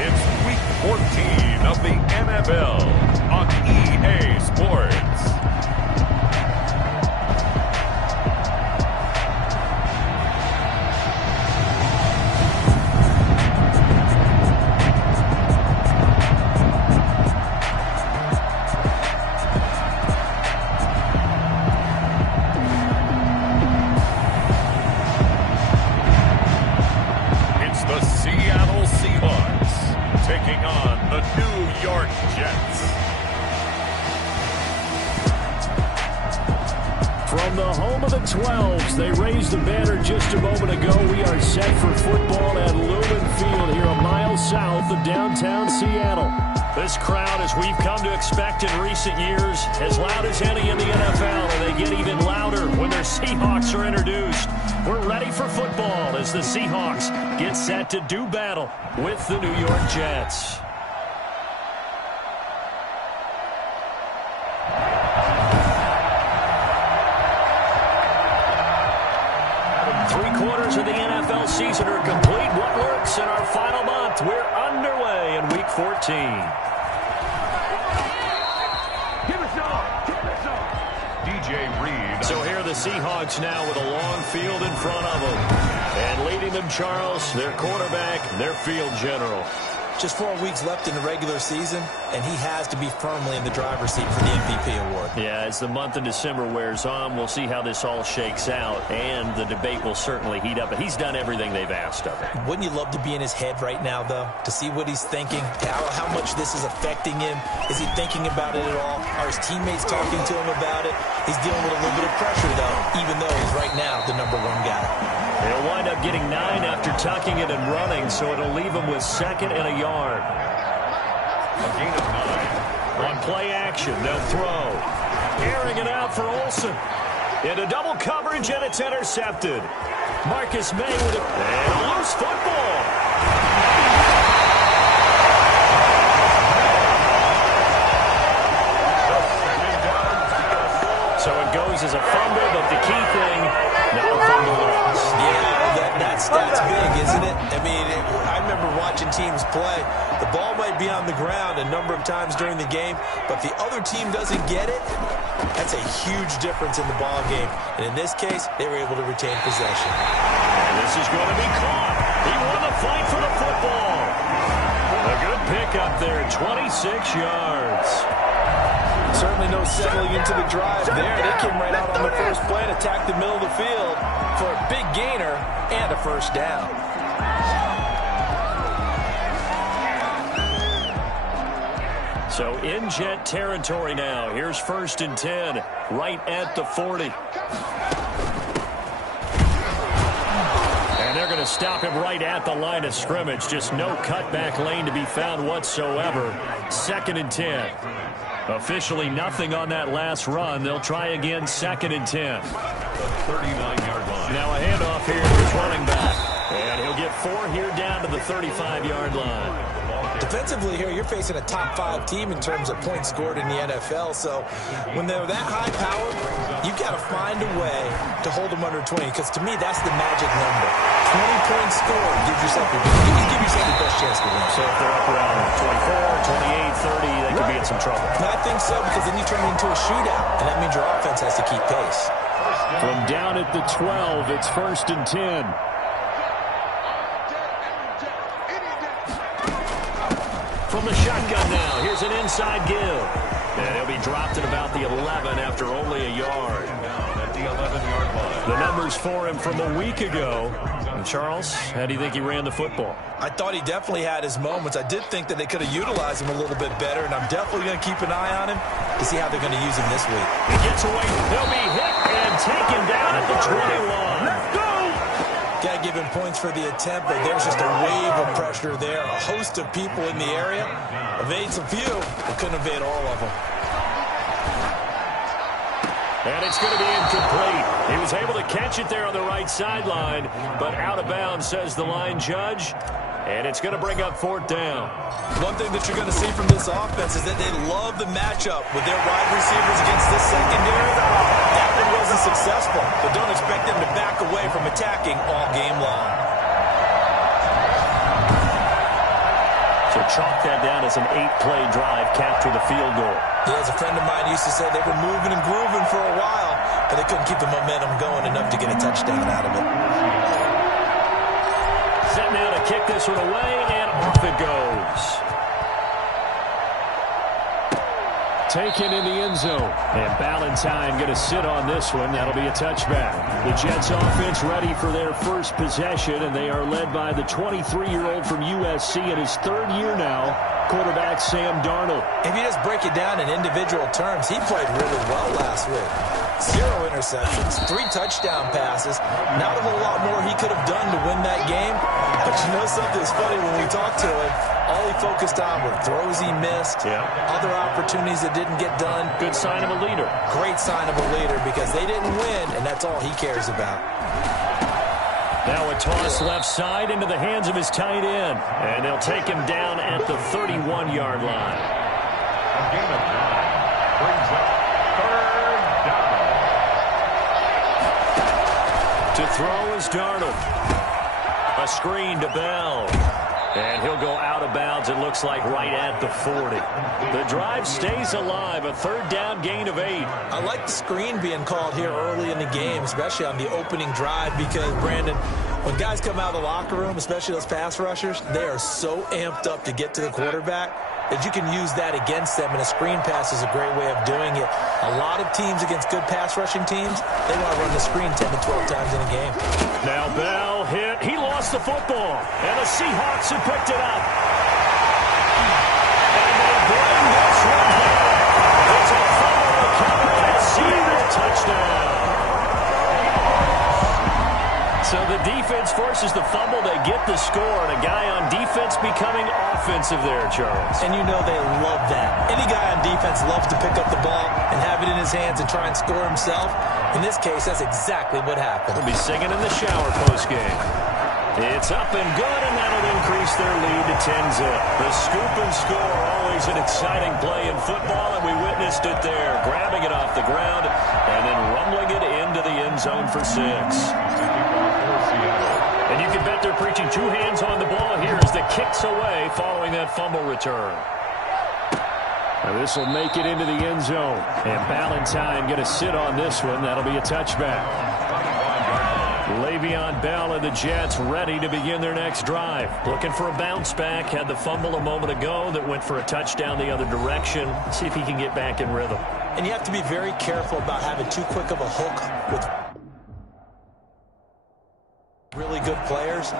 It's Week 14 of the NFL on EA Sports. It's the Seattle Seahawks taking on the New York Jets. From the home of the 12s, they raised the banner just a moment ago. We are set for football at Lumen Field here a mile south of downtown Seattle. This crowd, as we've come to expect in recent years, as loud as any in the NFL, and they get even louder when their Seahawks are introduced. We're ready for football as the Seahawks get set to do battle with the New York Jets. Three-quarters of the NFL season are complete. What works in our final month? We're underway in Week 14. DJ Reed. So here are the Seahawks now with a long field in front of them. And leading them, Charles, their quarterback, their field general. Just 4 weeks left in the regular season, and he has to be firmly in the driver's seat for the MVP award. Yeah, as the month of December wears on, we'll see how this all shakes out, and the debate will certainly heat up. But he's done everything they've asked of him. Wouldn't you love to be in his head right now, though, to see what he's thinking, how much this is affecting him? Is he thinking about it at all? Are his teammates talking to him about it? He's dealing with a little bit of pressure, though, even though he's right now the #1 guy. He'll wind up getting 9 after tucking it and running, so it'll leave him with 2nd and a yard. A gain of 9. On play action, they'll throw. Airing it out for Olsen. Into double coverage, and it's intercepted. Marcus May with it. And a loose football. So it goes as a fumble, but the key thing, no fumble loss. Yeah, that stat's big, isn't it? I mean, I remember watching teams play. The ball might be on the ground a number of times during the game, but the other team doesn't get it. That's a huge difference in the ball game. And in this case, they were able to retain possession. And this is going to be caught. He won the fight for the football. A good pickup there, 26 yards. Certainly no settling into the drive there. They came right out on the first play and attacked the middle of the field for a big gainer and a first down. So in Jet territory now. Here's 1st and 10, right at the 40. And they're going to stop him right at the line of scrimmage. Just no cutback lane to be found whatsoever. 2nd and 10. Officially nothing on that last run. They'll try again, 2nd and 10. 39-yard line. Now a handoff here to his running back. And he'll get 4 here down to the 35-yard line. Defensively here, you're facing a top 5 team in terms of points scored in the NFL. So when they're that high powered, you've got to find a way to hold them under 20. Because to me, that's the magic number. 20 points scored gives yourself your best chance to win. So if they're up around 24, 28, 30, they could be in some trouble. And I think so, because then you turn it into a shootout, and that means your offense has to keep pace. From down at the 12, it's 1st and 10. From the shotgun now, here's an inside give. And he'll be dropped at about the 11 after only a yard. At the 11-yard line. The numbers for him from a week ago. And Charles, how do you think he ran the football? I thought he definitely had his moments. I did think that they could have utilized him a little bit better, and I'm definitely going to keep an eye on him to see how they're going to use him this week. He gets away. He'll be hit and taken down at the 21. Let's go! Got to give him points for the attempt, but there's just a wave of pressure there. A host of people in the area. Evades a few, but couldn't evade all of them. And it's going to be incomplete. He was able to catch it there on the right sideline, but out of bounds, says the line judge. And it's going to bring up 4th down. One thing that you're going to see from this offense is that they love the matchup with their wide receivers against this secondary. That one wasn't successful, but don't expect them to back away from attacking all game long. So chalk that down as an 8-play drive, capture the field goal. Yeah, as a friend of mine used to say, they were moving and grooving for a while, but they couldn't keep the momentum going enough to get a touchdown out of it. Set now to kick this one away, and off it goes. Taken in the end zone. And Ballantyne going to sit on this one. That'll be a touchback. The Jets offense ready for their first possession, and they are led by the 23-year-old from USC in his third year now, quarterback Sam Darnold. If you just break it down in individual terms, he played really well last week. 0 interceptions, 3 touchdown passes. Not a whole lot more he could have done to win that game. But you know something's funny when we talked to him. All he focused on were throws he missed, other opportunities that didn't get done. Good sign of a leader. Great sign of a leader because they didn't win, and that's all he cares about. Now a toss left side into the hands of his tight end. And they'll take him down at the 31-yard line. A gain of 9 brings up third down. To throw is Darnold. A screen to Bell. And he'll go out of bounds, it looks like, right at the 40. The drive stays alive, a third down gain of 8. I like the screen being called here early in the game, especially on the opening drive, because, Brandon, when guys come out of the locker room, especially those pass rushers, they are so amped up to get to the quarterback that you can use that against them, and a screen pass is a great way of doing it. A lot of teams against good pass rushing teams, they want to run the screen 10 to 12 times in a game. Now Bell hit. He lost the football, and the Seahawks have picked it up. And they bring this one home. It's a fumble recovery and a Seahawks touchdown. So the defense forces the fumble. They get the score, and a guy on defense becoming offensive there, Charles. And you know they love that. Any guy on defense loves to pick up the ball and have it in his hands and try and score himself. In this case, that's exactly what happened. They'll be singing in the shower postgame. It's up and good, and that'll increase their lead to 10-zip. The scoop and score, always an exciting play in football, and we witnessed it there, grabbing it off the ground and then rumbling it into the end zone for 6. And you can bet they're preaching 2 hands on the ball here as the kick's away following that fumble return. Now this will make it into the end zone. And Ballantyne going to sit on this one. That'll be a touchback. Le'Veon Bell and the Jets ready to begin their next drive. Looking for a bounce back. Had the fumble a moment ago that went for a touchdown the other direction. See if he can get back in rhythm. And you have to be very careful about having too quick of a hook with really good players.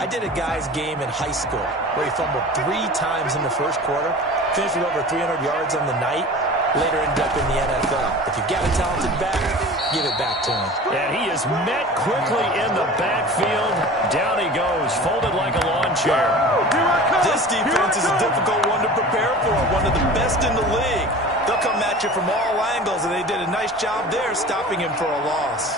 I did a guy's game in high school where he fumbled 3 times in the first quarter, finished with over 300 yards on the night, later ended up in the NFL. If you've got a talented back, give it back to him. And he is met quickly in the backfield. Down he goes, folded like a lawn chair. This defense is a difficult one to prepare for, one of the best in the league. They'll come at you from all angles, and they did a nice job there stopping him for a loss.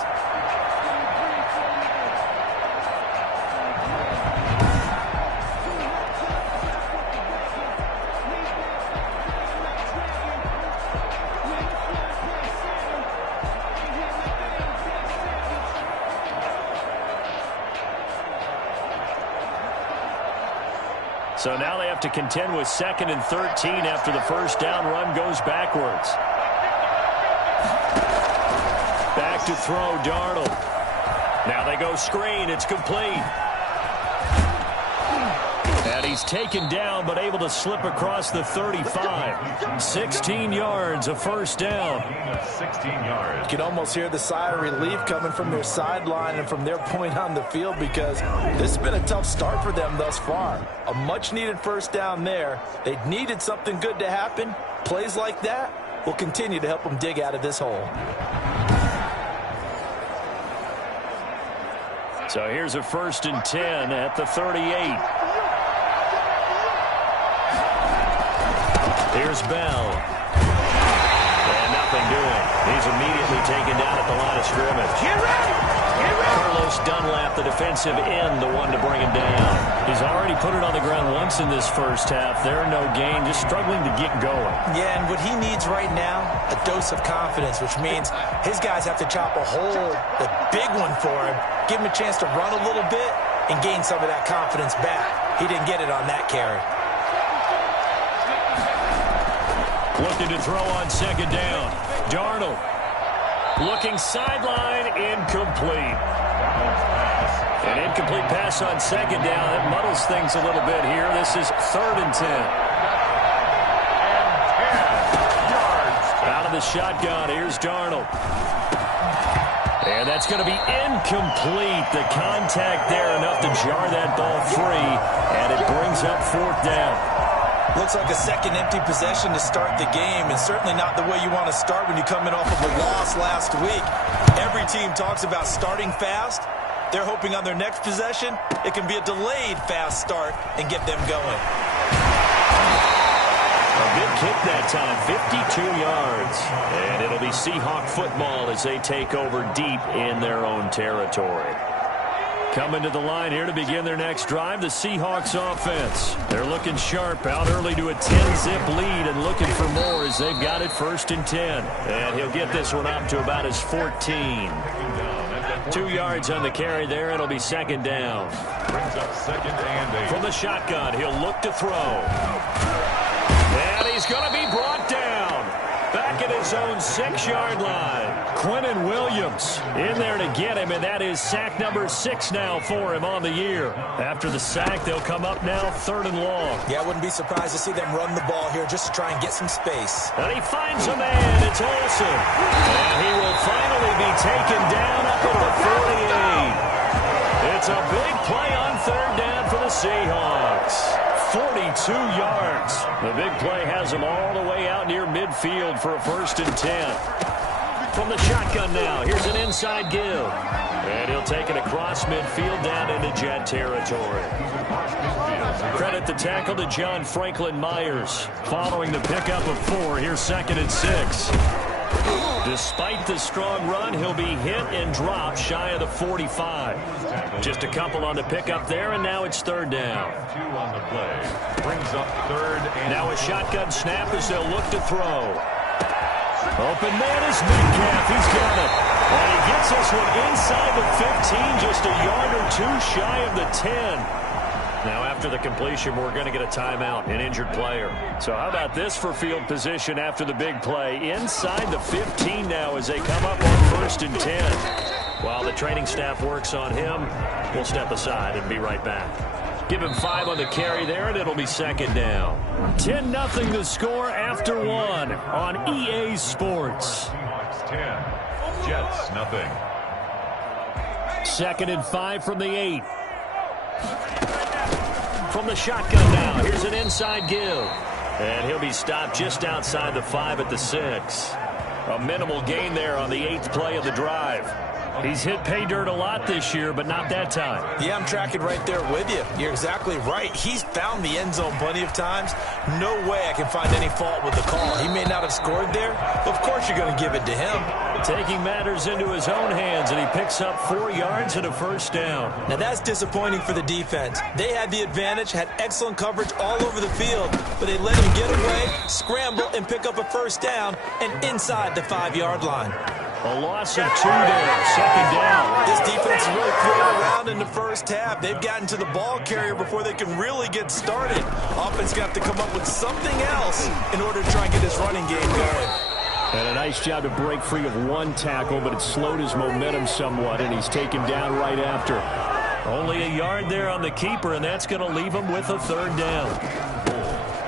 So now they have to contend with 2nd and 13 after the first down run goes backwards. Back to throw, Darnold. Now they go screen. It's complete. And he's taken down but able to slip across the 35. 16 yards, a first down. 16 yards. You can almost hear the sigh of relief coming from their sideline and from their point on the field because this has been a tough start for them thus far. A much-needed first down there. They needed something good to happen. Plays like that will continue to help them dig out of this hole. So here's a 1st and 10 at the 38. Here's Bell. And nothing doing. He's immediately taken down at the line of scrimmage. Get ready! Get ready! Carlos Dunlap, the defensive end, the one to bring him down. He's already put it on the ground once in this first half. They're no gain, just struggling to get going. Yeah, and what he needs right now, a dose of confidence, which means his guys have to chop a hole, a big one for him, give him a chance to run a little bit and gain some of that confidence back. He didn't get it on that carry. Looking to throw on second down. Darnold. Looking sideline, incomplete. An incomplete pass on second down. That muddles things a little bit here. This is 3rd and 10. Out of the shotgun, here's Darnold. And that's going to be incomplete. The contact there enough to jar that ball free, and it brings up 4th down. Looks like a second empty possession to start the game, and certainly not the way you want to start when you're coming off of a loss last week. Every team talks about starting fast. They're hoping on their next possession, it can be a delayed fast start and get them going. A big kick that time, 52 yards. And it'll be Seahawk football as they take over deep in their own territory. Coming to the line here to begin their next drive, the Seahawks offense. They're looking sharp, out early to a 10-zip lead and looking for more as they've got it 1st and 10. And he'll get this one up to about his 14. 2 yards on the carry there. It'll be 2nd down. Brings up 2nd and 8. From the shotgun, he'll look to throw. And he's going to be brought down. Back at his own 6-yard line. Quinnen Williams in there to get him, and that is sack number 6 now for him on the year. After the sack, they'll come up now 3rd and long. Yeah, I wouldn't be surprised to see them run the ball here just to try and get some space. And he finds a man. It's Olsen. And he will finally be taken down up at the 48. It's a big play on 3rd down for the Seahawks. 42 yards. The big play has them all the way out near midfield for a 1st and 10. From the shotgun now, here's an inside give. And he'll take it across midfield down into Jet territory. Credit the tackle to John Franklin Myers. Following the pickup of 4, here's 2nd and 6. Despite the strong run, he'll be hit and dropped shy of the 45. Just a couple on the pickup there, and now it's 3rd down. 2 on the play. Brings up 3rd and now a shotgun snap as they'll look to throw. Open man is Metcalf. He's got it. And he gets this one inside the 15, just a yard or 2 shy of the 10. Now, after the completion, we're going to get a timeout, an injured player. So how about this for field position after the big play? Inside the 15 now as they come up on 1st and 10. While the training staff works on him, we'll step aside and be right back. Give him 5 on the carry there, and it'll be 2nd down. 10-0 the score after 1 on EA Sports. Seahawks 10, Jets nothing. 2nd and 5 from the 8. From the shotgun now, here's an inside give. And he'll be stopped just outside the 5 at the 6. A minimal gain there on the 8th play of the drive. He's hit pay dirt a lot this year, but not that time. Yeah, I'm tracking right there with you. You're exactly right. He's found the end zone plenty of times. No way I can find any fault with the call. He may not have scored there, but of course you're going to give it to him. Taking matters into his own hands, and he picks up 4 yards and a 1st down. Now that's disappointing for the defense. They had the advantage, had excellent coverage all over the field, but they let him get away, scramble, and pick up a 1st down, and inside the 5-yard line. A loss of 2 there, 2nd down. This defense is really throwing around in the first half. They've gotten to the ball carrier before they can really get started. Offense got to come up with something else in order to try and get this running game going. And a nice job to break free of 1 tackle, but it slowed his momentum somewhat, and he's taken down right after. Only a yard there on the keeper, and that's going to leave him with a 3rd down.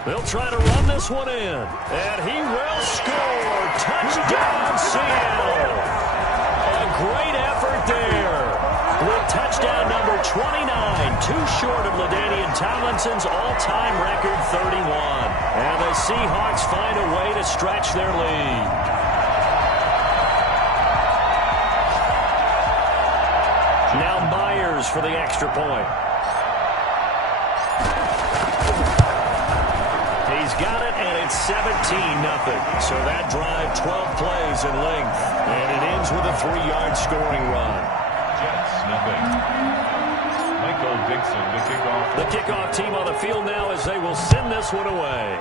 They'll try to run this one in, and he will score. Touchdown, Seattle. A great effort there. With touchdown number 29, too short of LaDainian Tomlinson's all-time record 31. And the Seahawks find a way to stretch their lead. Now Myers for the extra point. He's got it, and it's 17-0. So that drive, 12 plays in length. And it ends with a 3-yard scoring run. Jets nothing. Michael Dixon, the kickoff. The kickoff team on the field now as they will send this one away.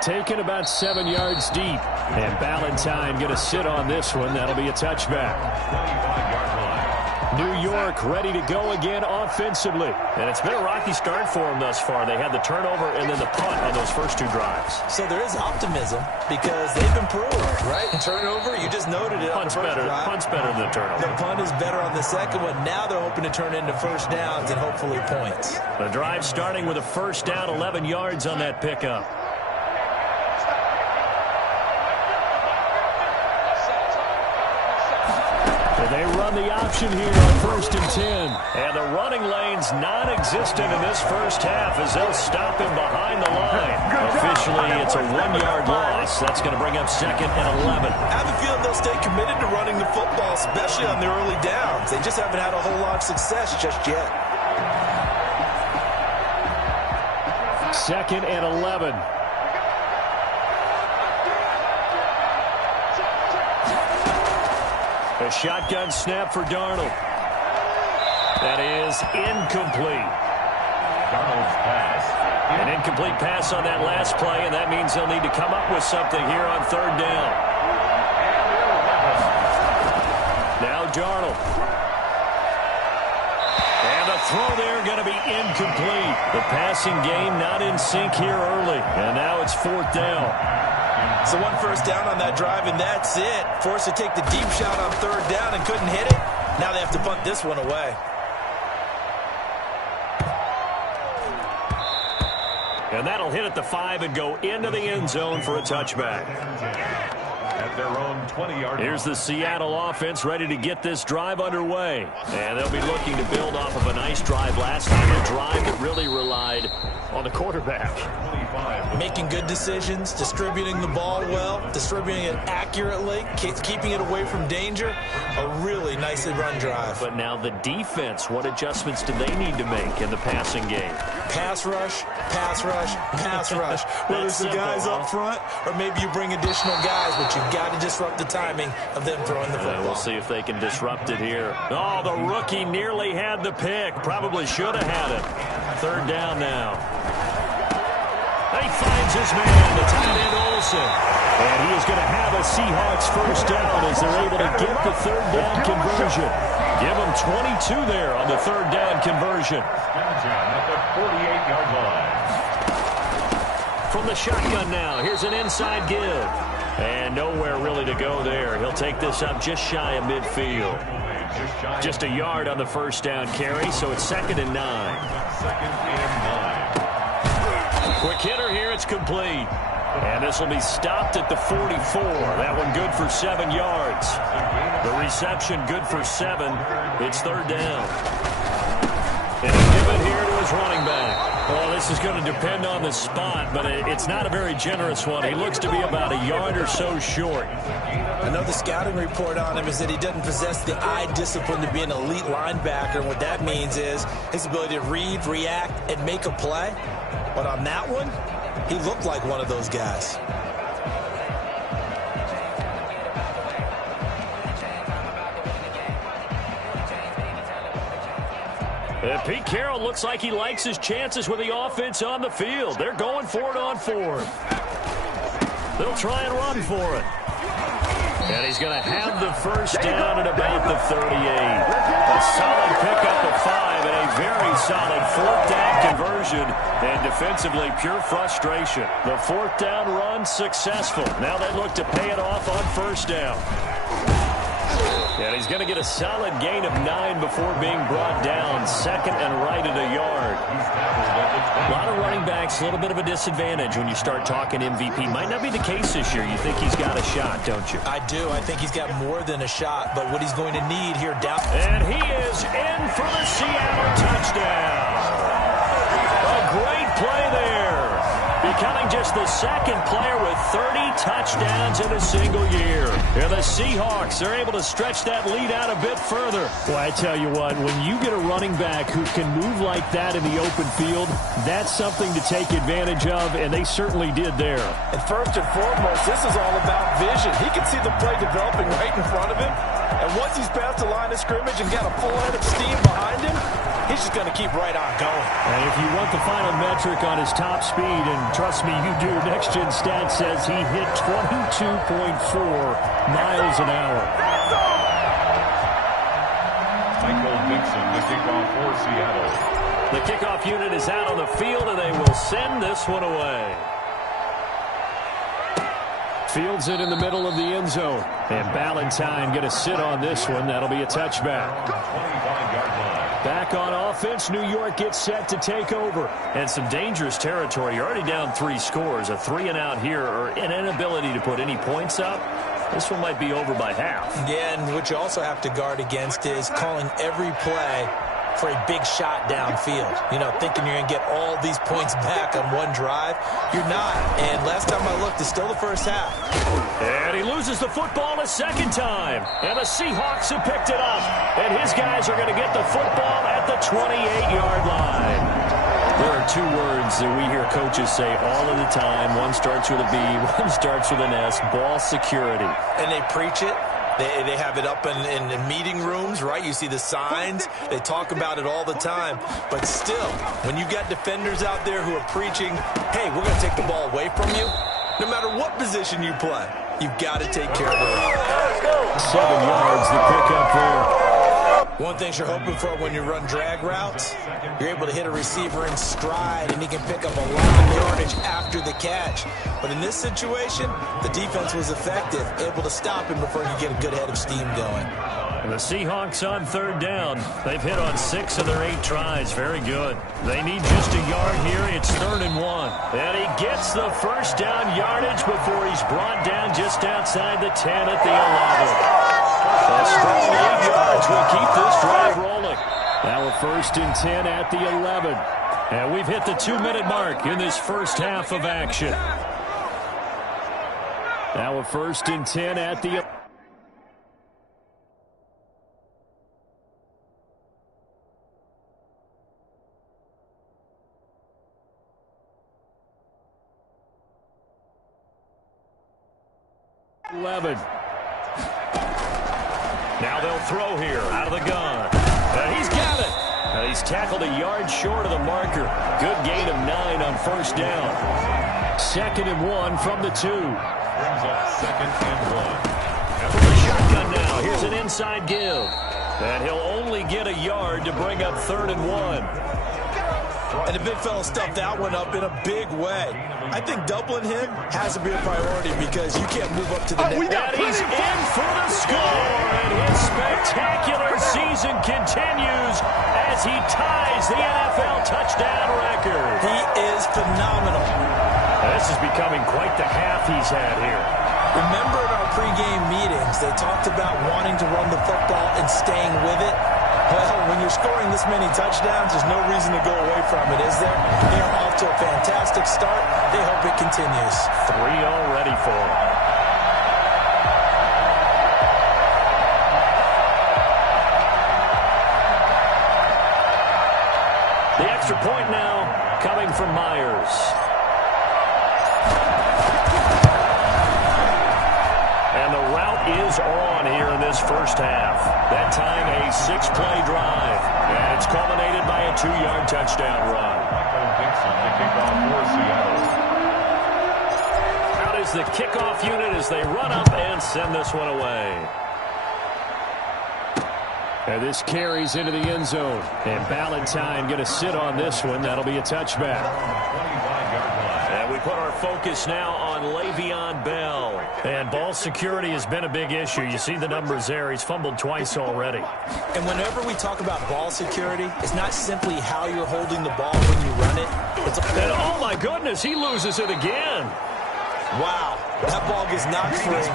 Taken about 7 yards deep. And Ballantyne going to sit on this one. That'll be a touchback. 25-yard line. New York ready to go again offensively. And it's been a rocky start for them thus far. They had the turnover and then the punt on those first two drives. So there is optimism because they've improved, right? Turnover, you just noted it. Punt's better than the turnover. The punt is better on the second one. Now they're hoping to turn into first downs and hopefully points. The drive starting with a first down, 11 yards on that pickup. They run the option here on 1st and 10. And the running lane's non-existent in this first half as they'll stop him behind the line. Officially, it's a 1-yard loss. That's going to bring up 2nd and 11. I have a feeling they'll stay committed to running the football, especially on their early downs. They just haven't had a whole lot of success just yet. 2nd and 11. A shotgun snap for Darnold. That is incomplete. Darnold's pass. An incomplete pass on that last play, and that means they'll need to come up with something here on 3rd down. Now Darnold. And the throw there going to be incomplete. The passing game not in sync here early, and now it's 4th down. So 1 first down on that drive, and that's it. Forced to take the deep shot on 3rd down and couldn't hit it. Now they have to punt this one away. And that'll hit at the 5 and go into the end zone for a touchback. At their own 20-yard line. Here's the Seattle offense ready to get this drive underway. And they'll be looking to build off of a nice drive last time, a drive that really relied on the quarterback. Making good decisions, distributing the ball well, distributing it accurately, keeping it away from danger. A really nicely run drive. But now the defense, what adjustments do they need to make in the passing game? Pass rush, pass rush, pass rush. Whether it's the guys up front or maybe you bring additional guys, but you've got to disrupt the timing of them throwing the football. We'll see if they can disrupt it here. Oh, the rookie nearly had the pick. Probably should have had it. 3rd down now. He finds his man, the tight end Olsen. And he is going to have a Seahawks first down as they're able to get the 3rd down conversion. Give them 22 there on the 3rd down conversion. At the 48-yard line. From the shotgun now, here's an inside give. And nowhere really to go there. He'll take this up just shy of midfield. Just a yard on the first down carry, so it's 2nd and 9. 2nd and 9. Quick hitter here, it's complete. And this will be stopped at the 44. That one good for 7 yards. The reception good for 7. It's 3rd down. And a give it here to his running back. Well, this is going to depend on the spot, but it's not a very generous one. He looks to be about a yard or so short. I know the scouting report on him is that he doesn't possess the eye discipline to be an elite linebacker. And what that means is his ability to read, react, and make a play. But on that one, he looked like one of those guys. Pete Carroll looks like he likes his chances with the offense on the field. They're going for it on 4th. They'll try and run for it. And he's going to have the first down at about the 38. A solid pickup of 5 and a very solid 4th down conversion. And defensively, pure frustration. The 4th down run successful. Now they look to pay it off on 1st down. And he's going to get a solid gain of 9 before being brought down. 2nd and right at a yard. A lot of running backs, a little bit of a disadvantage when you start talking MVP. Might not be the case this year. You think he's got a shot, don't you? I do. I think he's got more than a shot. But what he's going to need here down. And he is in for the Seattle touchdown. A great play there. Becoming just the 2nd player with 30 touchdowns in a single year. And the Seahawks are able to stretch that lead out a bit further. Well, I tell you what, when you get a running back who can move like that in the open field, that's something to take advantage of, and they certainly did there. And first and foremost, this is all about vision. He can see the play developing right in front of him. And once he's past the line of scrimmage and got a full head of steam behind him, he's just going to keep right on going. And if you want the final metric on his top speed, and trust me, you do, Next Gen Stats says he hit 22.4 miles an hour. Michael kickoff for Seattle. The kickoff unit is out on the field, and they will send this one away. Fields it in the middle of the end zone. And Ballantyne going to sit on this one. That'll be a touchback. 25-yard line. Back on offense, New York gets set to take over. And some dangerous territory. You're already down 3 scores. A 3-and-out here, or an inability to put any points up. This one might be over by half. Yeah, and what you also have to guard against is calling every play for a big shot downfield. You know, thinking you're going to get all these points back on one drive. You're not. And last time I looked, it's still the first half. And he loses the football a second time. And the Seahawks have picked it up. And his guys are going to get the football at the 28-yard line. There are 2 words that we hear coaches say all of the time. One starts with a B, one starts with an S. Ball security. And they preach it. They have it up in meeting rooms, right? You see the signs. They talk about it all the time. But still, when you got defenders out there who are preaching, hey, we're going to take the ball away from you, no matter what position you play, you've got to take care of it. 7 yards the pickup there. One thing you're hoping for when you run drag routes, you're able to hit a receiver in stride, and he can pick up a lot of yardage after the catch. But in this situation, the defense was effective, able to stop him before he could get a good head of steam going. And the Seahawks on 3rd down. They've hit on 6 of their 8 tries. Very good. They need just a yard here. It's 3rd and 1. And he gets the first down yardage before he's brought down just outside the 10 at the 11. A strong 8 yards will keep this drive rolling. Now a 1st and 10 at the 11. And we've hit the 2-minute mark in this first half of action. Now a 1st and 10 at the 11. Now they'll throw here out of the gun. And he's got it. And he's tackled a yard short of the marker. Good gain of 9 on 1st down. 2nd and 1 from the 2. Brings up 2nd and 1. From the shotgun now, here's an inside give. And he'll only get a yard to bring up 3rd and 1. And the big fella stuffed that one up in a big way. I think doubling him has to be a priority because you can't move up to the next. And he's in for the score. And his spectacular season continues as he ties the NFL touchdown record. He is phenomenal. This is becoming quite the half he's had here. Remember in our pregame meetings, they talked about wanting to run the football and staying with it. Well, when you're scoring this many touchdowns, there's no reason to go away from it, is there? They are off to a fantastic start. They hope it continues. 3 already for him. The extra point now coming from Myers. And the route is on here in this first half. That time a 6-play drive. And it's culminated by a 2-yard touchdown run. Out is the kickoff unit as they run up and send this one away. And this carries into the end zone. And Ballantyne going to sit on this one. That'll be a touchback. And we put our focus now on Le'Veon Bell. And ball security has been a big issue. You see the numbers there. He's fumbled twice already. And whenever we talk about ball security, it's not simply how you're holding the ball when you run it. It's and oh, my goodness, he loses it again. Wow, that ball gets knocked free,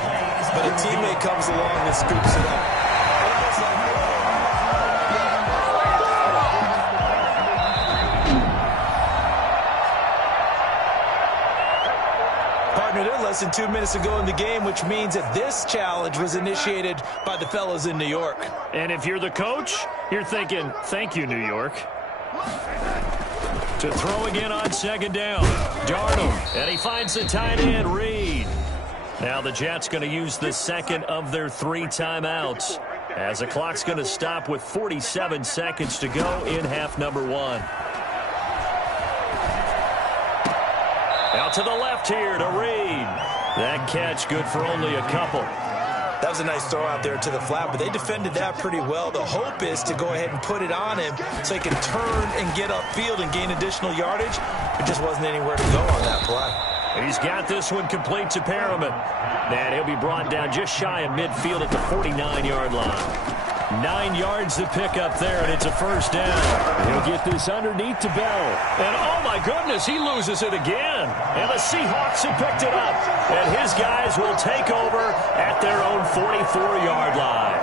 but a teammate comes along and scoops it up. Less than 2 minutes to go in the game, which means that this challenge was initiated by the fellas in New York. And if you're the coach, you're thinking, thank you, New York. To throw again on 2nd down. Darnold, and he finds the tight end, Reed. Now the Jets going to use the 2nd of their 3 timeouts as the clock's going to stop with 47 seconds to go in half number 1. Out to the left here to Reed. That catch good for only a couple. That was a nice throw out there to the flat, but they defended that pretty well. The hope is to go ahead and put it on him so he can turn and get upfield and gain additional yardage. There just wasn't anywhere to go on that play. He's got this one complete to Perriman. And he'll be brought down just shy of midfield at the 49-yard line. 9 yards to pick up there, and it's a first down. He'll get this underneath to Bell. And, oh, my goodness, he loses it again. And the Seahawks have picked it up. And his guys will take over at their own 44-yard line.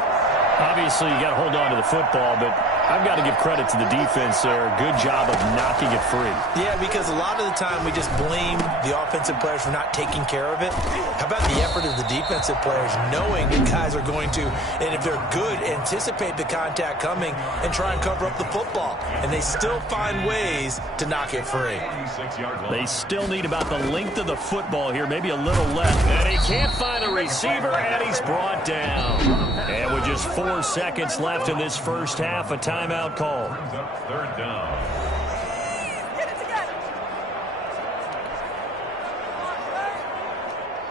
Obviously, you got to hold on to the football, but I've got to give credit to the defense there. Good job of knocking it free. Yeah, because a lot of the time we just blame the offensive players for not taking care of it. How about the effort of the defensive players knowing that guys are going to, and if they're good, anticipate the contact coming and try and cover up the football. And they still find ways to knock it free. They still need about the length of the football here, maybe a little left. And he can't find a receiver, and he's brought down. And with just 4 seconds left in this first half, a timeout call. Third down.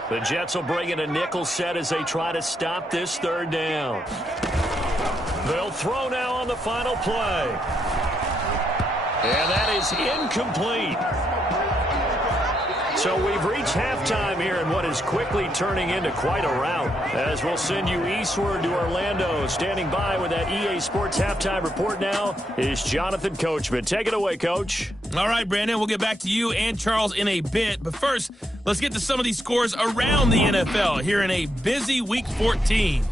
The Jets will bring in a nickel set as they try to stop this third down. They'll throw now on the final play. And that is incomplete. So we've reached halftime here in what is quickly turning into quite a rout. As we'll send you eastward to Orlando. Standing by with that EA Sports halftime report now is Jonathan Coachman. Take it away, Coach. All right, Brandon, we'll get back to you and Charles in a bit. But first, let's get to some of these scores around the NFL here in a busy Week 14.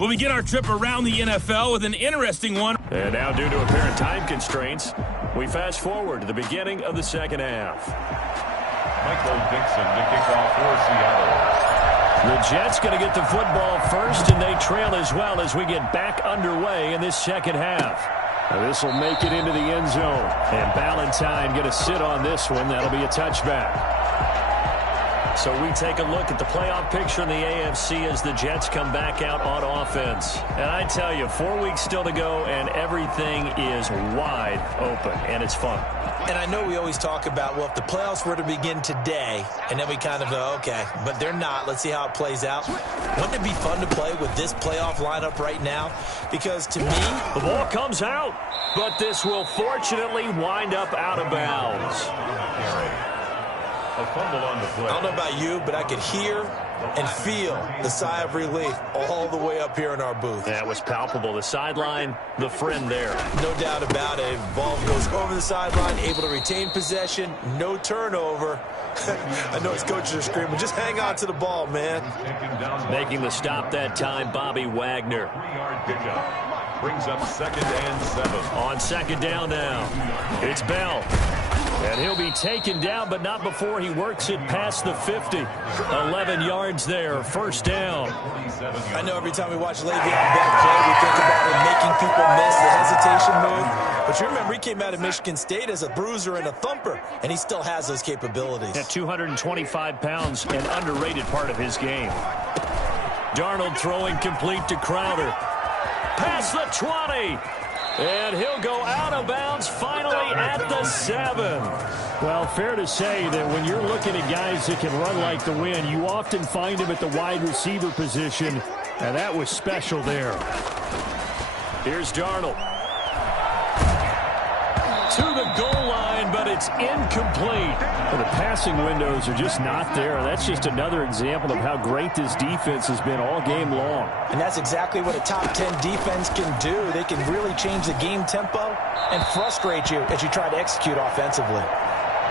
We'll begin our trip around the NFL with an interesting one. And now, due to apparent time constraints, we fast forward to the beginning of the second half. Michael Dixon to kick off for Seattle. The Jets going to get the football first, and they trail as well as we get back underway in this second half. Now this will make it into the end zone. And Ballantyne going to sit on this one. That'll be a touchback. So we take a look at the playoff picture in the AFC as the Jets come back out on offense. And I tell you, 4 weeks still to go, and everything is wide open, and it's fun. And I know we always talk about, well, if the playoffs were to begin today, and then we kind of go, okay, but they're not. Let's see how it plays out. Wouldn't it be fun to play with this playoff lineup right now? Because to me, the ball comes out, but this will fortunately wind up out of bounds. A fumble on the play. I don't know about you, but I could hear and feel the sigh of relief all the way up here in our booth. That was palpable. The sideline, the friend there. No doubt about it. Ball goes over the sideline, able to retain possession, no turnover. I know his coaches are screaming, just hang on to the ball, man. Making the stop that time, Bobby Wagner. 3-yard pickup. Brings up 2nd and 7. On second down now, it's Bell. And he'll be taken down, but not before he works it past the 50. 11 yards there, first down. I know every time we watch Le'Veon Bell play, we think about him making people miss the hesitation move. But you remember, he came out of Michigan State as a bruiser and a thumper, and he still has those capabilities. At 225 pounds, an underrated part of his game. Darnold throwing complete to Crowder. Past the 20. And he'll go out of bounds finally at the 7. Well, fair to say that when you're looking at guys that can run like the wind, you often find him at the wide receiver position, and that was special there. Here's Darnold. To the goal line, but it's incomplete. Well, the passing windows are just not there. That's just another example of how great this defense has been all game long. And that's exactly what a top 10 defense can do. They can really change the game tempo and frustrate you as you try to execute offensively.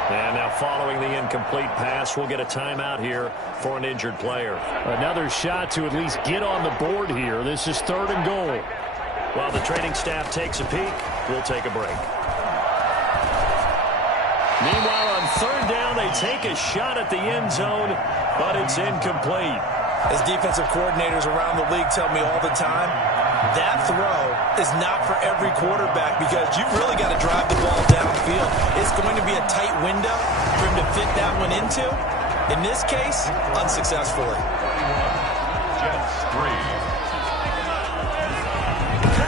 And now following the incomplete pass, we'll get a timeout here for an injured player. Another shot to at least get on the board here. This is 3rd and goal. While the training staff takes a peek, we'll take a break. Meanwhile, on 3rd down, they take a shot at the end zone, but it's incomplete. As defensive coordinators around the league tell me all the time, that throw is not for every quarterback because you've really got to drive the ball downfield. It's going to be a tight window for him to fit that one into. In this case, unsuccessfully. Jets 3.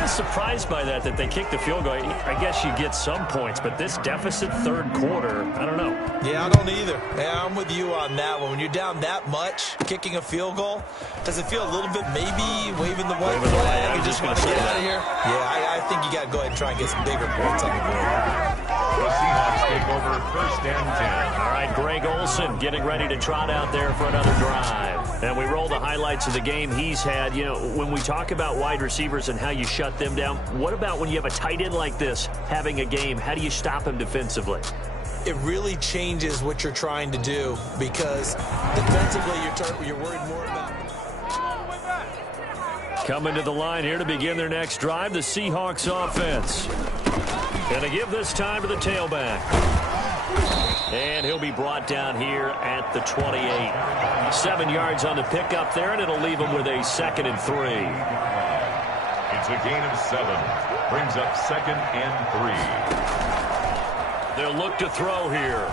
kind of surprised by that they kicked the field goal. I guess you get some points, but this deficit third quarter, I don't know. Yeah, I don't either. Yeah, I'm with you on that one. When you're down that much, kicking a field goal, does it feel a little bit maybe waving the white flag and just want to get out of here? Yeah, I think you got to go ahead and try and get some bigger points on the board. The Seahawks take over first and 10. All right, Greg Olsen getting ready to trot out there for another drive. And we roll the highlights of the game he's had. You know, when we talk about wide receivers and how you shut them down, what about when you have a tight end like this having a game? How do you stop him defensively? It really changes what you're trying to do because defensively you're worried more about. Coming to the line here to begin their next drive, the Seahawks offense. Going to give this time to the tailback. And he'll be brought down here at the 28. 7 yards on the pickup there, and it'll leave him with a 2nd and 3. It's a gain of 7. Brings up 2nd and 3. They'll look to throw here.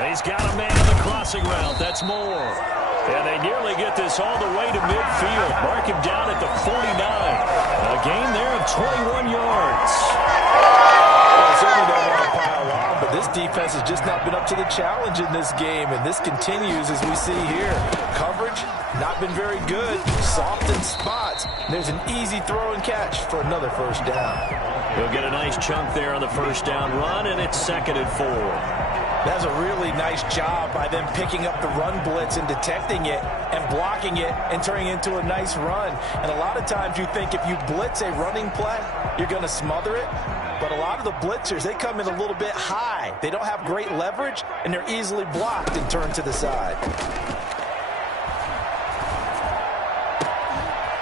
And he's got a man on the crossing route. That's Moore. And they nearly get this all the way to midfield. Mark him down at the 49. A gain there of 21 yards. Well, certainly don't want to pile on, but this defense has just not been up to the challenge in this game, and this continues as we see here. Coverage, not been very good. Soft in spots. There's an easy throw and catch for another first down. He'll get a nice chunk there on the first down run, and it's 2nd and 4. That's a really nice job by them picking up the run blitz and detecting it and blocking it and turning it into a nice run. And a lot of times you think if you blitz a running play, you're going to smother it. But a lot of the blitzers, they come in a little bit high. They don't have great leverage, and they're easily blocked and turned to the side.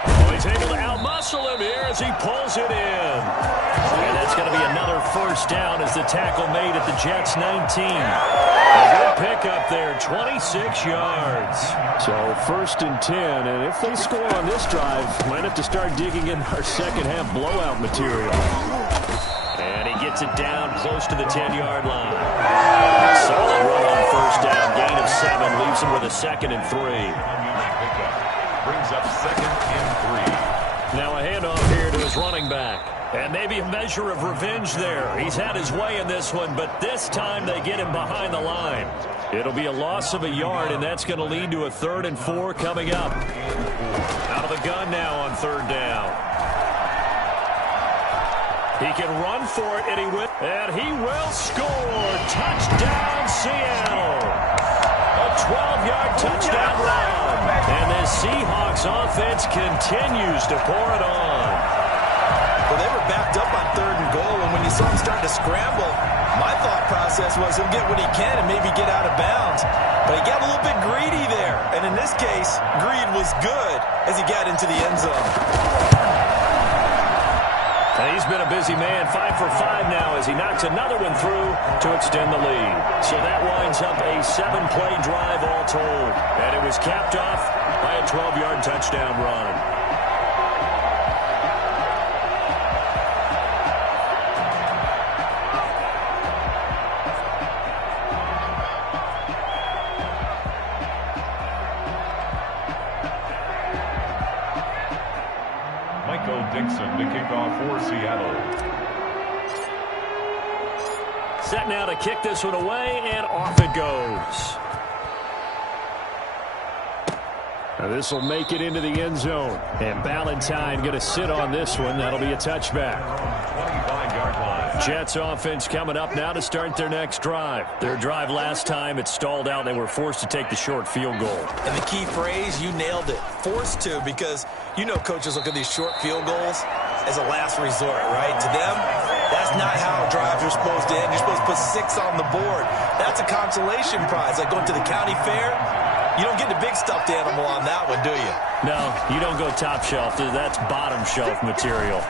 Oh, he's able to outmuscle him here as he pulls it in. And that's going to be another first down as the tackle made at the Jets' 19. A good pickup there, 26 yards. So 1st and 10, and if they score on this drive, might have to start digging in our second half blowout material. And he gets it down close to the 10-yard line. Solid run on first down, gain of 7, leaves him with a 2nd and 3. Brings up 2nd and 3. Now a handoff here to his running back. And maybe a measure of revenge there. He's had his way in this one, but this time they get him behind the line. It'll be a loss of a yard, and that's going to lead to a 3rd and 4 coming up. Out of the gun now on 3rd down. He can run for it, and he will score. Touchdown, Seattle. A 12-yard touchdown run. And the Seahawks offense continues to pour it on. Well, they were backed up on 3rd and goal, and when you saw him start to scramble, my thought process was he'll get what he can and maybe get out of bounds. But he got a little bit greedy there, and in this case, greed was good as he got into the end zone. And he's been a busy man, 5 for 5 now as he knocks another one through to extend the lead. So that winds up a 7-play drive all told. And it was capped off by a 12-yard touchdown run. To kick off for Seattle. Set now to kick this one away, and off it goes. Now this will make it into the end zone. And Ballantyne going to sit on this one. That'll be a touchback. 25-yard line. Jets offense coming up now to start their next drive. Their drive last time, it stalled out. They were forced to take the short field goal. And the key phrase, you nailed it. Forced to, because you know coaches look at these short field goals as a last resort, right? To them, that's not how drives are supposed to end. You're supposed to put 6 on the board. That's a consolation prize. Like going to the county fair, you don't get the big stuffed animal on that one, do you? No, you don't go top shelf. That's bottom shelf material.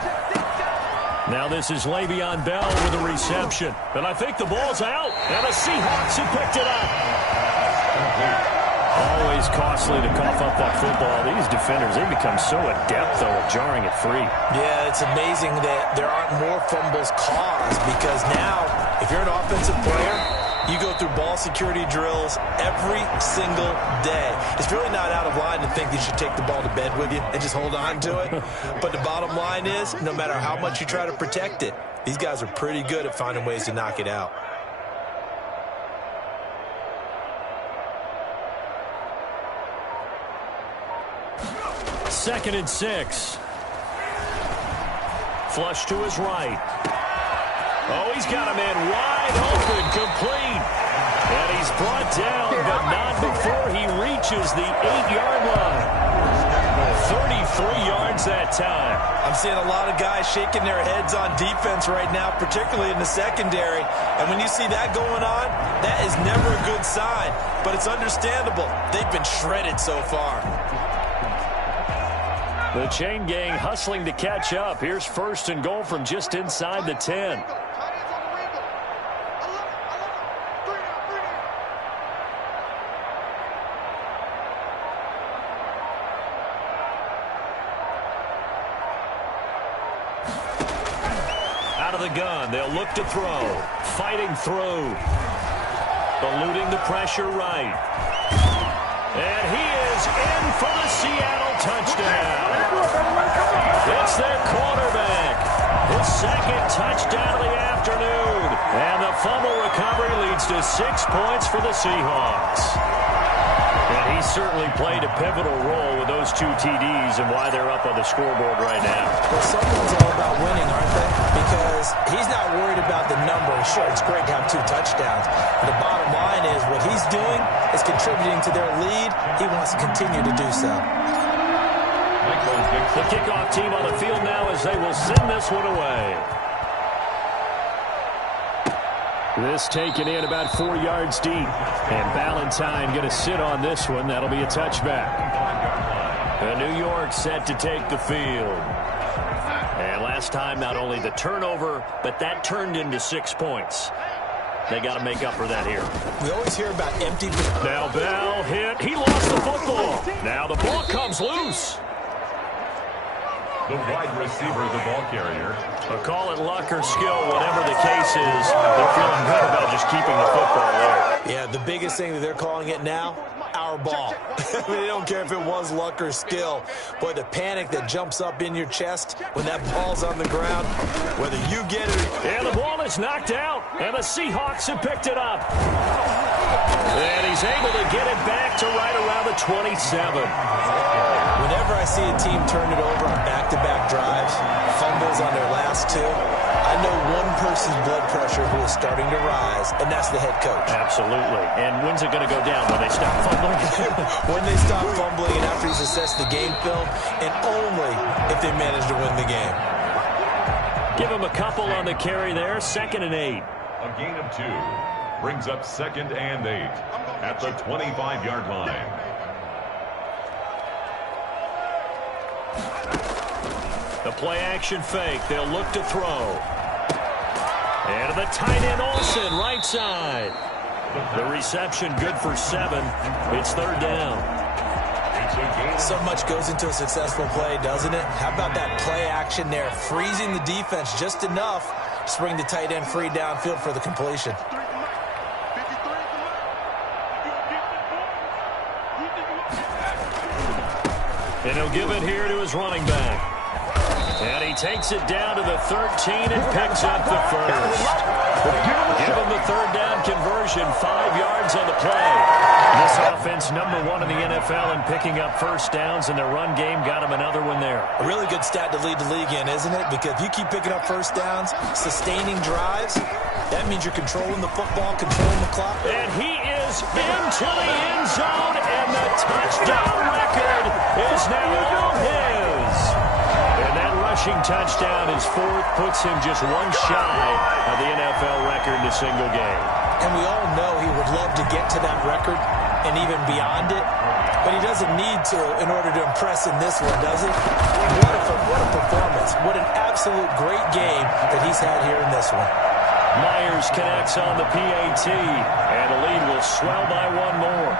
Now this is Le'Veon Bell with a reception. And I think the ball's out. And the Seahawks have picked it up. Always costly to cough up that football. These defenders, they become so adept, though, at jarring it free. Yeah, it's amazing that there aren't more fumbles caused because now, if you're an offensive player, You go through ball security drills every single day. It's really not out of line to think you should take the ball to bed with you and just hold on to it. But the bottom line is, no matter how much you try to protect it, these guys are pretty good at finding ways to knock it out. Second and 6. Flush to his right. Oh, he's got a man wide open, complete. And he's brought down, but not before he reaches the 8-yard line. 33 yards that time. I'm seeing a lot of guys shaking their heads on defense right now, particularly in the secondary. And when you see that going on, that is never a good sign. But it's understandable. They've been shredded so far. The chain gang hustling to catch up. Here's first and goal from just inside the 10. Out of the gun, they'll look to throw. Fighting through. Eluding the pressure right. And he is in for the Seattle touchdown. It's their quarterback. His second touchdown of the afternoon. And the fumble recovery leads to 6 points for the Seahawks. And he certainly played a pivotal role with those 2 TDs and why they're up on the scoreboard right now. Well, someone's all about winning, aren't they? Because he's not worried about the number. Sure, it's great to have 2 touchdowns. But the bottom line is what he's doing is contributing to their lead. He wants to continue to do so. The kickoff team on the field now as they will send this one away. This taken in about 4 yards deep. And Ballantyne going to sit on this one. That'll be a touchback. And New York set to take the field. And last time, not only the turnover, but that turned into 6 points. They got to make up for that here. We always hear about empty. Now Bell hit. He lost the football. Now the ball comes loose. The wide receiver, the ball carrier. But call it luck or skill, whatever the case is, they're feeling good about just keeping the football there. Yeah, the biggest thing that they're calling it now, our ball. I mean, they don't care if it was luck or skill. Boy, the panic that jumps up in your chest when that ball's on the ground, whether you get it or... And the ball is knocked out, and the Seahawks have picked it up. And he's able to get it back to right around the 27. Whenever I see a team turn it over on back-to-back drives, fumbles on their last 2, I know one person's blood pressure who is starting to rise, and that's the head coach. Absolutely. And when's it going to go down? When they stop fumbling? When they stop fumbling and after he's assessed the game film, and only if they manage to win the game. Give him a couple on the carry there. 2nd and 8. A gain of 2 brings up 2nd and 8 at the 25-yard line. The play-action fake. They'll look to throw. And to the tight end, Olsen, right side. The reception good for 7. It's 3rd down. So much goes into a successful play, doesn't it? How about that play action there, freezing the defense just enough to bring the tight end free downfield for the completion. And he'll give it here to his running back. And he takes it down to the 13 and picks up the first. Give him the 3rd down conversion, 5 yards on the play. This offense #1 in the NFL in picking up first downs, and their run game got him another one there. A really good stat to lead the league in, isn't it? Because if you keep picking up first downs, sustaining drives, that means you're controlling the football, controlling the clock. And he is into the end zone, and the touchdown record is now all his. And that rushing touchdown is 4th, puts him just 1 shy of the NFL record in a single game. And we all know he would love to get to that record and even beyond it, but he doesn't need to in order to impress in this one, does he? What a performance. What an absolute great game that he's had here in this one. Myers connects on the PAT, and the lead will swell by 1 more.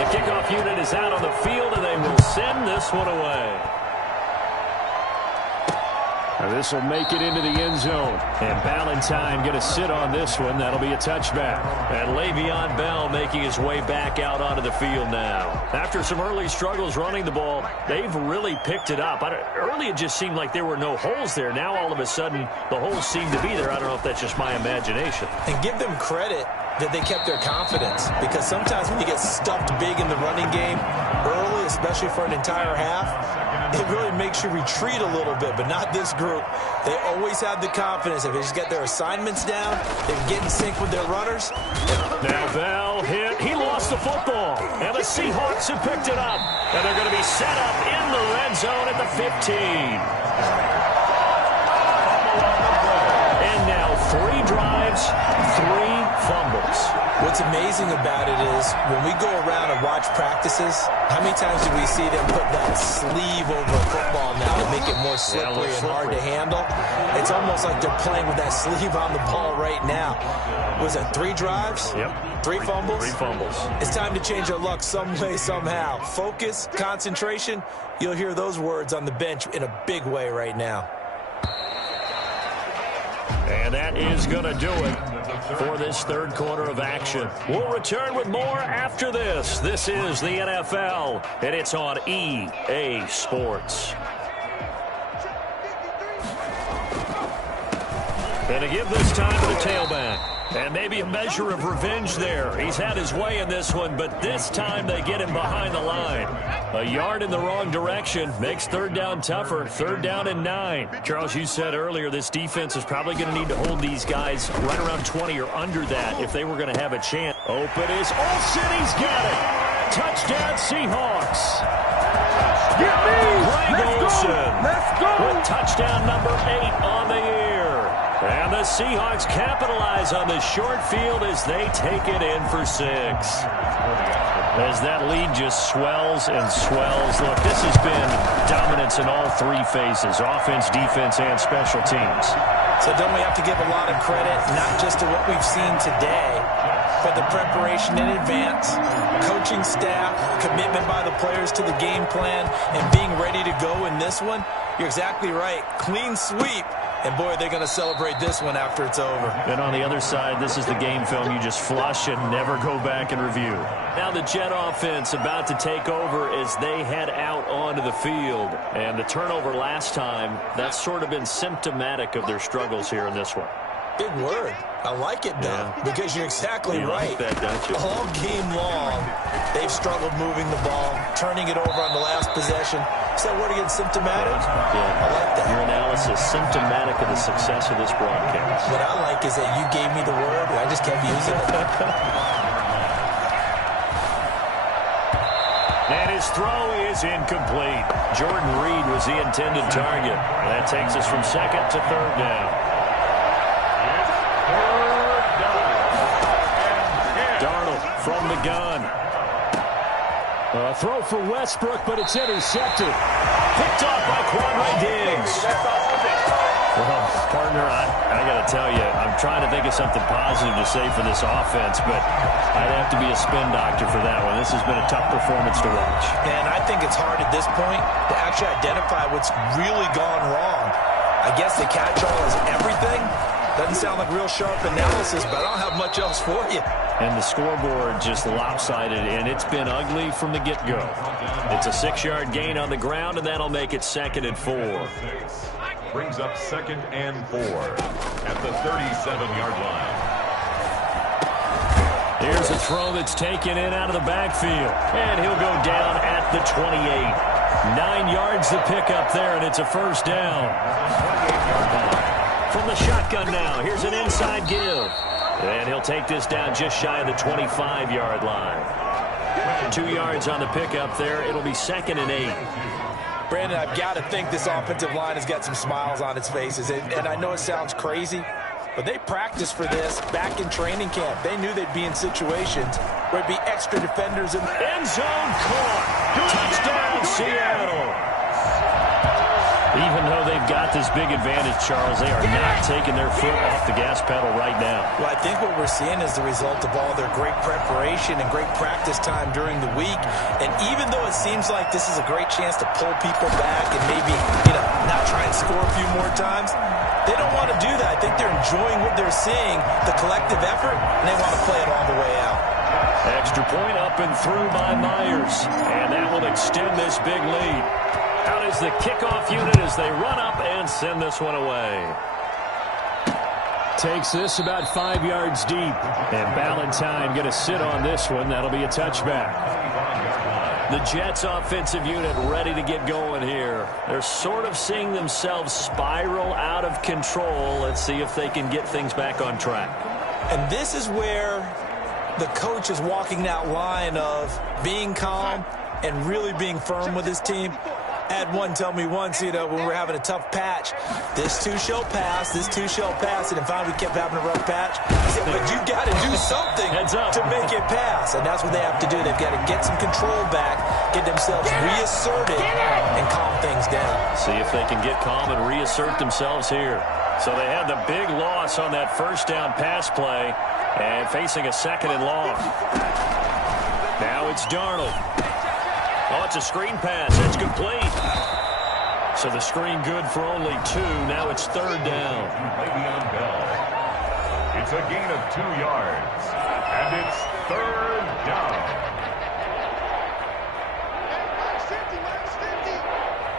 The kickoff unit is out on the field, and they will send this one away. And this will make it into the end zone. And Ballantyne going to sit on this one. That'll be a touchback. And Le'Veon Bell making his way back out onto the field now. After some early struggles running the ball, they've really picked it up. Early it just seemed like there were no holes there. Now all of a sudden the holes seem to be there. I don't know if that's just my imagination. And give them credit that they kept their confidence, because sometimes when you get stuffed big in the running game early, especially for an entire half, it really makes you retreat a little bit, but not this group. They always have the confidence. If they just get their assignments down, they can get in sync with their runners. Now Bell hit. He lost the football. And the Seahawks have picked it up. And they're going to be set up in the red zone at the 15. And now 3 drives, 3 fumbles. What's amazing about it is when we go around and watch practices, how many times do we see them put that sleeve over a football now to make it more slippery and hard to handle? It's almost like they're playing with that sleeve on the ball right now. Was it 3 drives? Yep. 3 fumbles? 3 fumbles. It's time to change their luck some way, somehow. Focus, concentration, you'll hear those words on the bench in a big way right now. And that is going to do it for this third quarter of action. We'll return with more after this. This is the NFL, and it's on EA Sports. And to give this time to the tailback. And maybe a measure of revenge there. He's had his way in this one, but this time they get him behind the line. A yard in the wrong direction makes third down tougher. 3rd down and 9. Charles, you said earlier this defense is probably going to need to hold these guys right around 20 or under that if they were going to have a chance. Open is Olsen. He's got it. Touchdown Seahawks. Get me. Greg Olsen. Let's go. With touchdown number 8 on the year. And the Seahawks capitalize on the short field as they take it in for 6. As that lead just swells and swells. Look, this has been dominance in all 3 phases, offense, defense, and special teams. So don't we have to give a lot of credit, not just to what we've seen today, but the preparation in advance, coaching staff, commitment by the players to the game plan, and being ready to go in this one? You're exactly right. Clean sweep. And, boy, they're going to celebrate this one after it's over. And on the other side, this is the game film you just flush and never go back and review. Now the Jet offense about to take over as they head out onto the field. And the turnover last time, that's sort of been symptomatic of their struggles here in this one. Big word. I like it, though, because you're exactly right. Like that, don't you? All game long, they've struggled moving the ball, turning it over on the last possession. Is that word again, symptomatic? Yeah. I like that. Your analysis, symptomatic of the success of this broadcast. What I like is that you gave me the word, and I just kept using it. And his throw is incomplete. Jordan Reed was the intended target. That takes us from 2nd to 3rd down. Darnold from the gun. A throw for Westbrook, but it's intercepted. Picked off by Quandre Diggs. Well, partner, I got to tell you, I'm trying to think of something positive to say for this offense, but I'd have to be a spin doctor for that one. This has been a tough performance to watch. And I think it's hard at this point to actually identify what's really gone wrong. I guess the catch-all is everything. Doesn't sound like real sharp analysis, but I don't have much else for you. And the scoreboard just lopsided, and it's been ugly from the get-go. It's a 6-yard gain on the ground, and that'll make it 2nd and 4. Brings up 2nd and 4 at the 37-yard line. Here's a throw that's taken in out of the backfield, and he'll go down at the 28. 9 yards to pick up there, and it's a 1st down. From the shotgun now, here's an inside give. And he'll take this down just shy of the 25-yard line. 2 yards on the pickup there. It'll be 2nd and 8. Brandon, I've got to think this offensive line has got some smiles on its faces. And I know it sounds crazy, but they practiced for this back in training camp. They knew they'd be in situations where it'd be extra defenders in the end zone. Caught. Touchdown, Seattle. Even though they they've got this big advantage, Charles. They are not taking their foot off the gas pedal right now. Well, I think what we're seeing is the result of all their great preparation and great practice time during the week. And even though it seems like this is a great chance to pull people back and maybe, not try and score a few more times, they don't want to do that. I think they're enjoying what they're seeing, the collective effort, and they want to play it all the way out. Extra point up and through by Myers. And that will extend this big lead. Out is the kickoff unit as they run up and send this one away. Takes this about 5 yards deep. And Ballantyne going to sit on this one. That'll be a touchback. The Jets offensive unit ready to get going here. They're sort of seeing themselves spiral out of control. Let's see if they can get things back on track. And this is where the coach is walking that line of being calm and really being firm with his team. I had one tell me once, when we were having a tough patch, this too shall pass, this too shall pass, and finally we kept having a rough patch. He said, but you got to do something to make it pass, and that's what they have to do. They've got to get some control back, get themselves reasserted, and calm things down. See if they can get calm and reassert themselves here. So they had the big loss on that first down pass play, and facing a 2nd and long. Now it's Darnold. Oh, it's a screen pass. It's complete. So the screen good for only 2. Now it's 3rd down. Le'Veon Bell. It's a gain of 2 yards. And it's 3rd down. Minus 50.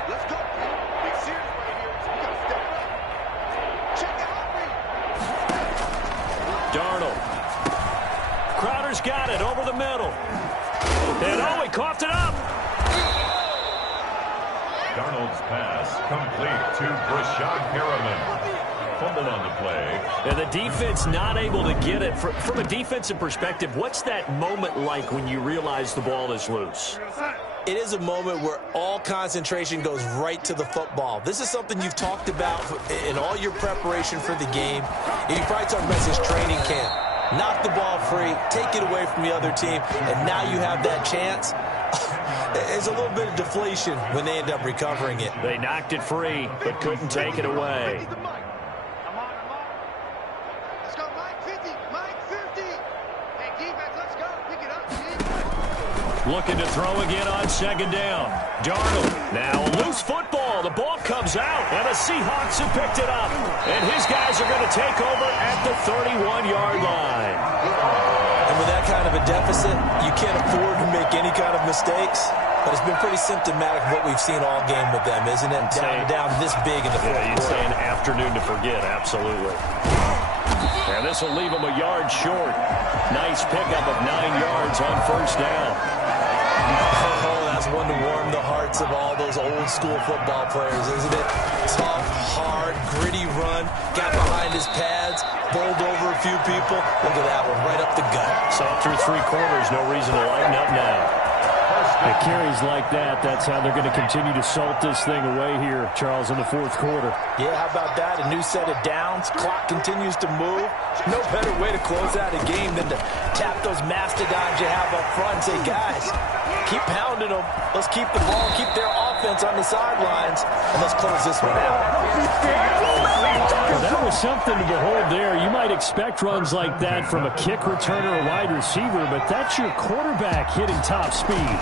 Let's go. Big series right here. We got to step it up. Check out. Darnold. Crowder's got it over the middle. And he coughed it up. Darnold's pass complete to Brashad Perriman. Fumbled on the play. And the defense not able to get it. From a defensive perspective, what's that moment like when you realize the ball is loose? It is a moment where all concentration goes right to the football. This is something you've talked about in all your preparation for the game. And you probably talked about this training camp. Knock the ball free, take it away from the other team, and now you have that chance. There's a little bit of deflation when they end up recovering it. They knocked it free, but couldn't take it away. Let's go, Mike 50. Mike 50. Hey, defense, let's go. Pick it up, team. Looking to throw again on 2nd down. Darnold. Now a loose football. The ball comes out, and the Seahawks have picked it up. And his guys are going to take over at the 31-yard line. And with that kind of a deficit, you can't afford to make any kind of mistakes. But it's been pretty symptomatic of what we've seen all game with them, isn't it? Down this big in the fourth quarter. You'd say an afternoon to forget, absolutely. And this will leave them a yard short. Nice pickup of 9 yards on 1st down. Oh, that's one to warm the hearts of all those old school football players, isn't it? Tough, hard, gritty run. Got behind his pads, bowled over a few people. Look at that one, right up the gut. Saw through 3 quarters, no reason to lighten up now. The carries like that, that's how they're going to continue to salt this thing away here, Charles, in the 4th quarter. Yeah, how about that? A new set of downs. Clock continues to move. No better way to close out a game than to tap those mastodons you have up front and say, guys, keep pounding them. Let's keep the ball, keep their offense on the sidelines, and let's close this one out. Well, that was something to behold there. You might expect runs like that from a kick returner or wide receiver, but that's your quarterback hitting top speed.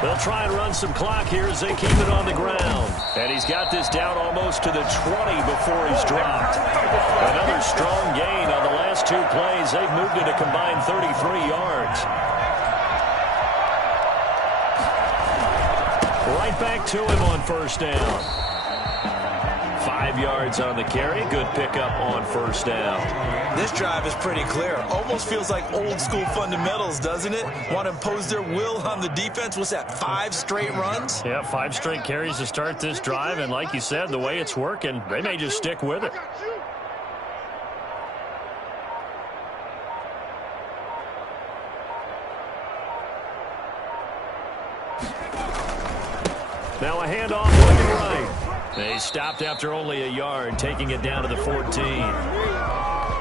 They'll try and run some clock here as they keep it on the ground. And he's got this down almost to the 20 before he's dropped. Another strong gain on the last 2 plays. They've moved it a combined 33 yards. Right back to him on 1st down. 5 yards on the carry. Good pickup on 1st down. This drive is pretty clear. Almost feels like old school fundamentals, doesn't it? Want to impose their will on the defense. What's that, 5 straight runs? Yeah, 5 straight carries to start this drive. And like you said, the way it's working, they may just stick with it. Now a handoff looking right. They stopped after only a yard, taking it down to the 14.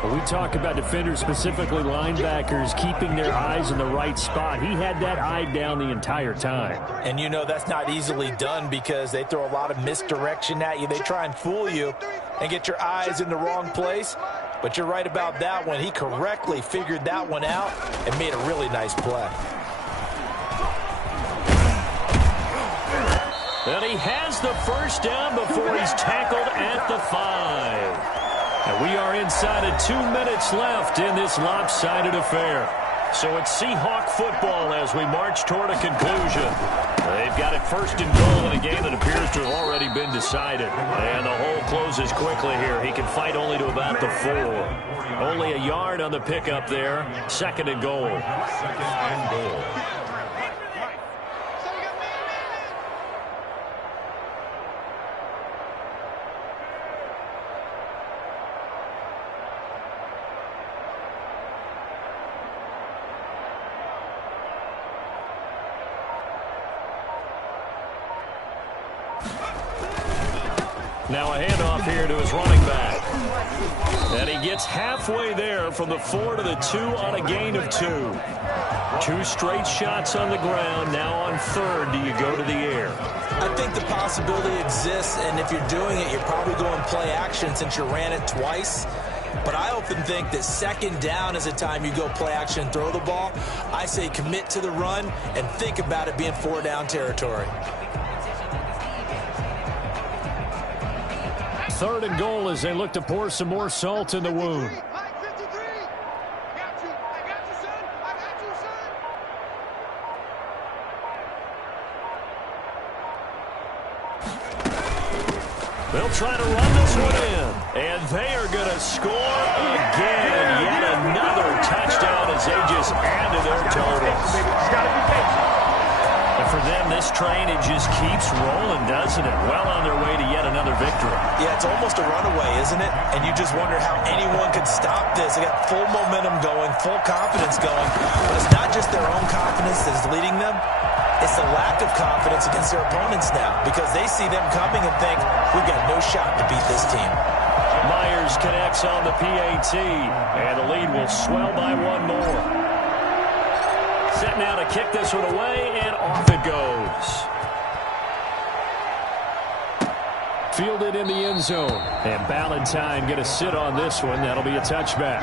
When we talk about defenders, specifically linebackers, keeping their eyes in the right spot, he had that eye down the entire time. And you know that's not easily done because they throw a lot of misdirection at you. They try and fool you and get your eyes in the wrong place. But you're right about that one. He correctly figured that one out and made a really nice play. And he has the first down before he's tackled at the 5. And we are inside of 2 minutes left in this lopsided affair. So it's Seahawk football as we march toward a conclusion. They've got it first and goal in a game that appears to have already been decided. And the hole closes quickly here. He can fight only to about the 4. Only a yard on the pickup there. Second and goal. Second and goal. Now a handoff here to his running back. And he gets halfway there from the 4 to the 2 on a gain of 2. 2 straight shots on the ground. Now on third, do you go to the air? I think the possibility exists, and if you're doing it, you're probably going play action since you ran it twice. But I often think that second down is a time you go play action and throw the ball. I say commit to the run and think about it being 4 down territory. Third and goal as they look to pour some more salt in the wound. They'll try to run this one in. And they are going to score again. Yet another touchdown as they just add to their totals. And for them, this train, it just keeps rolling, doesn't it? Well on their way to yet another victory. Yeah, it's almost a runaway, isn't it? And you just wonder how anyone could stop this. They got full momentum going, full confidence going. But it's not just their own confidence that's leading them. It's the lack of confidence against their opponents now because they see them coming and think, we've got no shot to beat this team. Myers connects on the PAT, and the lead will swell by 1 more. Set now to kick this one away, and off it goes. Fielded in the end zone. And Ballantyne going to sit on this one. That'll be a touchback.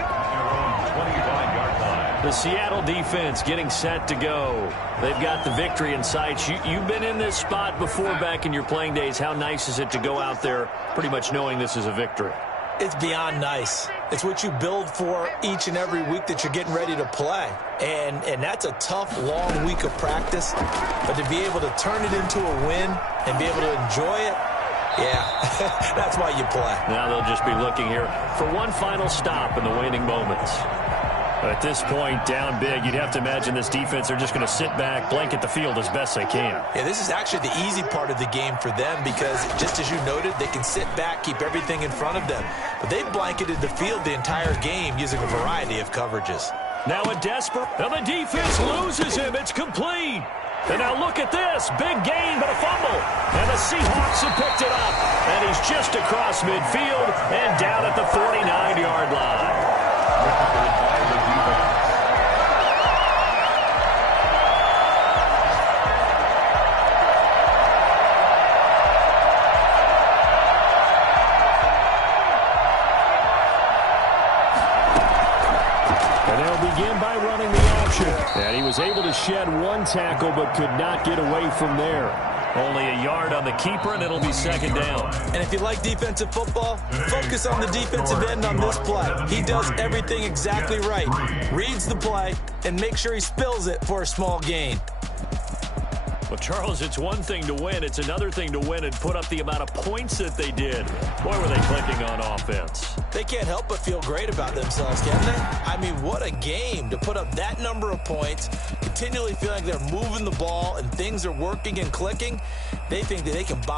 The Seattle defense getting set to go. They've got the victory in sight. You've been in this spot before back in your playing days. How nice is it to go out there pretty much knowing this is a victory? It's beyond nice. It's what you build for each and every week that you're getting ready to play. And that's a tough, long week of practice. But to be able to turn it into a win and be able to enjoy it, yeah, that's why you play. Now they'll just be looking here for one final stop in the waning moments. At this point, down big, you'd have to imagine this defense, they're just going to sit back, blanket the field as best they can. Yeah, this is actually the easy part of the game for them because, just as you noted, they can sit back, keep everything in front of them. But they've blanketed the field the entire game using a variety of coverages. Now a desperate, and the defense loses him. It's complete. And now look at this. Big gain, but a fumble. And the Seahawks have picked it up. And he's just across midfield and down at the 49-yard line. Begin by running the option. And he was able to shed one tackle but could not get away from there. Only a yard on the keeper, and it'll be second down. And if you like defensive football, focus on the defensive end on this play. He does everything exactly right. Reads the play and makes sure he spills it for a small gain. Well, Charles, it's one thing to win. It's another thing to win and put up the amount of points that they did. Boy, were they clicking on offense. They can't help but feel great about themselves, can they? I mean, what a game to put up that number of points, continually feeling like they're moving the ball and things are working and clicking. They think that they can buy